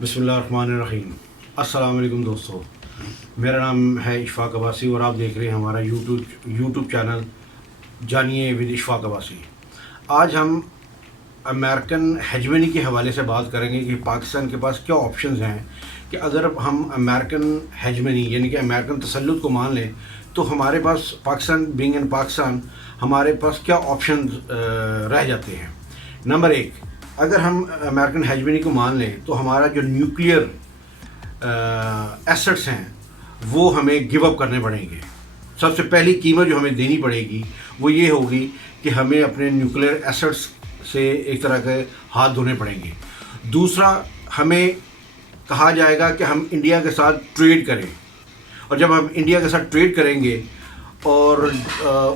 बिस्मिल्लाहिर्रहमानिर्रहीम। अस्सलाम वालेकुम दोस्तों, मेरा नाम है इशफाक अब्बासी और आप देख रहे हैं हमारा यूट्यूब चैनल जानिए विद इशफाक अब्बासी। आज हम अमेरिकन हेजमनी के हवाले से बात करेंगे कि पाकिस्तान के पास क्या ऑप्शंस हैं कि अगर हम अमेरिकन हेजमनी यानी कि अमेरिकन तसल्लुत को मान लें तो हमारे पास पाकिस्तान बीइंग इन पाकिस्तान हमारे पास क्या ऑप्शंस रह जाते हैं। नंबर एक, अगर हम अमेरिकन हेजमनी को मान लें तो हमारा जो न्यूक्लियर एसेट्स हैं वो हमें गिव अप करने पड़ेंगे। सबसे पहली कीमत जो हमें देनी पड़ेगी वो ये होगी कि हमें अपने न्यूक्लियर एसेट्स से एक तरह के हाथ धोने पड़ेंगे। दूसरा, हमें कहा जाएगा कि हम इंडिया के साथ ट्रेड करें, और जब हम इंडिया के साथ ट्रेड करेंगे और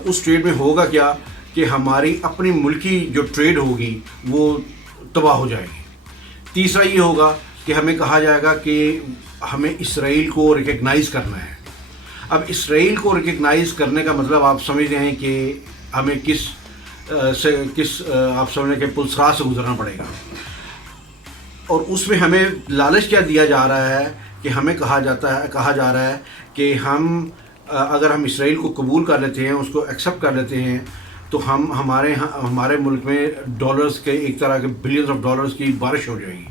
उस ट्रेड में होगा क्या कि हमारी अपनी मुल्की जो ट्रेड होगी वो तबाह हो जाएगी। तीसरा ये होगा कि हमें कहा जाएगा कि हमें इसराइल को रिकग्नाइज़ करना है। अब इसराइल को रिकग्नाइज़ करने का मतलब आप समझ रहे हैं कि हमें किस आप समझ रहे हैं कि पुलसराज से गुजरना पड़ेगा। और उसमें हमें लालच क्या दिया जा रहा है कि हमें कहा जा रहा है कि हम अगर हम इसराइल को कबूल कर लेते हैं, उसको एक्सेप्ट कर लेते हैं, तो हमारे मुल्क में डॉलर्स के एक तरह के बिलियंस ऑफ डॉलर्स की बारिश हो जाएगी।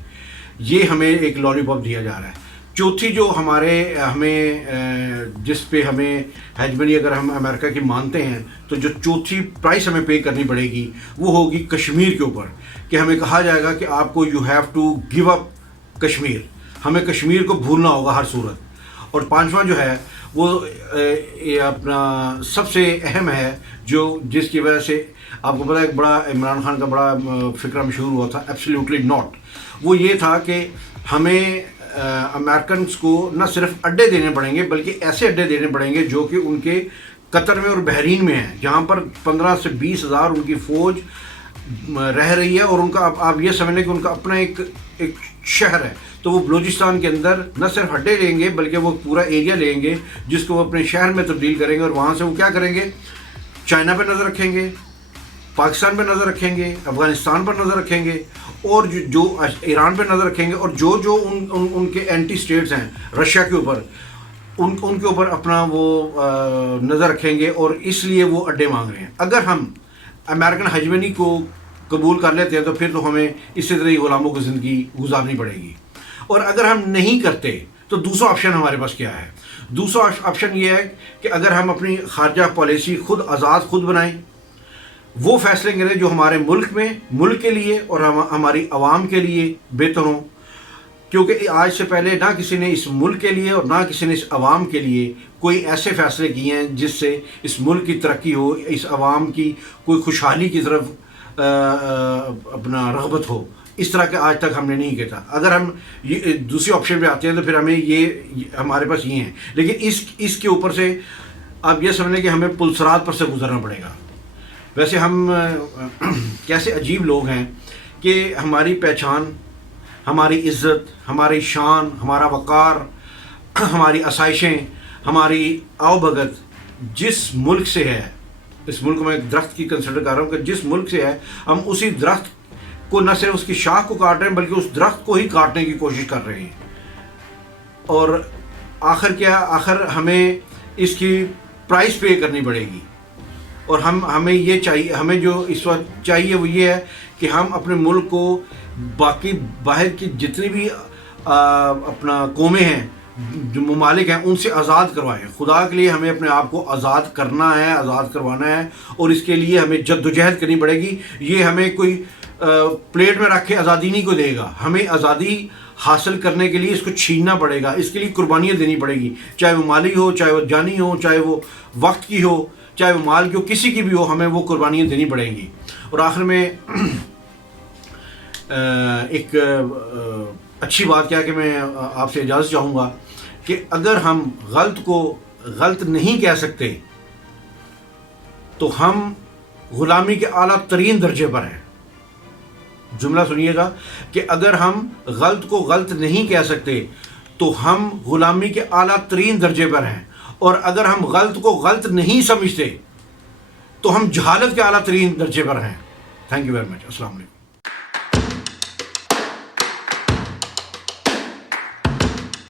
ये हमें एक लॉलीपॉप दिया जा रहा है। चौथी जो हमें जिस पे हमें हेजमनी अगर हम अमेरिका की मानते हैं तो जो चौथी प्राइस हमें पे करनी पड़ेगी वो होगी कश्मीर के ऊपर, कि हमें कहा जाएगा कि आपको you have to give up Kashmir, हमें कश्मीर को भूलना होगा हर सूरत। और पांचवा जो है वो ये अपना सबसे अहम है जिसकी वजह से आपको पता है एक बड़ा इमरान खान का बड़ा फिक्रा मशहूर हुआ था, एब्सोल्युटली नॉट। वो ये था कि हमें अमेरिकन को न सिर्फ अड्डे देने पड़ेंगे बल्कि ऐसे अड्डे देने पड़ेंगे जो कि उनके कतर में और बहरीन में हैं, जहाँ पर 15 से 20 हज़ार उनकी फ़ौज रह रही है। और उनका आप ये समझ लें कि उनका अपना एक शहर है, तो वो बलूचिस्तान के अंदर न सिर्फ अड्डे लेंगे बल्कि वो पूरा एरिया लेंगे जिसको वो अपने शहर में तब्दील करेंगे। और वहाँ से वो क्या करेंगे, चाइना पर नज़र रखेंगे, पाकिस्तान पर नज़र रखेंगे, अफ़गानिस्तान पर नज़र रखेंगे, और जो ईरान पर नज़र रखेंगे, और जो उनके एंटी स्टेट्स हैं रशिया के ऊपर उनके ऊपर अपना वो नज़र रखेंगे। और इसलिए वो अड्डे मांग रहे हैं। अगर हम अमेरिकन हेजमनी को कबूल कर लेते हैं तो फिर तो हमें इसी तरह ही गुलामों की ज़िंदगी गुजारनी पड़ेगी। और अगर हम नहीं करते तो दूसरा ऑप्शन हमारे पास क्या है? दूसरा ऑप्शन ये है कि अगर हम अपनी खारजा पॉलिसी खुद बनाएं, वो फैसले करें जो हमारे मुल्क के लिए और हमारी आवाम के लिए बेहतर हों। क्योंकि आज से पहले ना किसी ने इस मुल्क के लिए और ना किसी ने इस आवाम के लिए कोई ऐसे फैसले किए हैं जिससे इस मुल्क की तरक्की हो, इस आवाम की कोई खुशहाली की तरफ अपना रग़बत हो। इस तरह के आज तक हमने नहीं किया था। अगर हम ये दूसरी ऑप्शन पे आते हैं तो फिर हमें ये हमारे पास ये हैं, लेकिन इसके ऊपर से आप ये समझ लें कि हमें पुलसरात पर से गुजरना पड़ेगा। वैसे हम कैसे अजीब लोग हैं कि हमारी पहचान, हमारी इज़्ज़त, हमारी शान, हमारा वक़ार, हमारी आसाइशें, हमारी आवभगत जिस मुल्क से है, इस मुल्क में एक दरख्त की कंसिडर कर रहा हूँ कि जिस मुल्क से है, हम उसी दरख्त को न सिर्फ उसकी शाख को काट रहे हैं बल्कि उस दरख्त को ही काटने की कोशिश कर रहे हैं। और आखिर हमें इसकी प्राइस पे करनी पड़ेगी। और हमें ये चाहिए, हमें जो इस वक्त चाहिए वो ये है कि हम अपने मुल्क को बाकी बाहर की जितनी भी अपना कौमें हैं, जो ममालिक हैं, उनसे आज़ाद करवाएं। खुदा के लिए हमें अपने आप को आज़ाद करना है, आज़ाद करवाना है, और इसके लिए हमें जद्दोजहद करनी पड़ेगी। ये हमें कोई प्लेट में रख के आज़ादी नहीं को देगा। हमें आज़ादी हासिल करने के लिए इसको छीनना पड़ेगा, इसके लिए कुर्बानियाँ देनी पड़ेगी, चाहे वो माली हो, चाहे वो जानी हो, चाहे वो वक्त की हो, चाहे वो माल की हो, किसी की भी हो, हमें वो कुर्बानियाँ देनी पड़ेंगी। और आखिर में एक अच्छी बात क्या है कि मैं आपसे इजाज़त चाहूँगा कि अगर हम गलत को गलत नहीं कह सकते तो हम ग़ुलामी के आला तरीन दर्जे पर हैं। जुमला सुनिएगा कि अगर हम गलत को गलत नहीं कह सकते तो हम ग़ुलामी के आला तरीन दर्जे पर हैं, और अगर हम गलत को गलत नहीं समझते तो हम जहालत के आला तरीन दर्जे पर हैं। Thank you very much. अस्सलाम वालेकुम।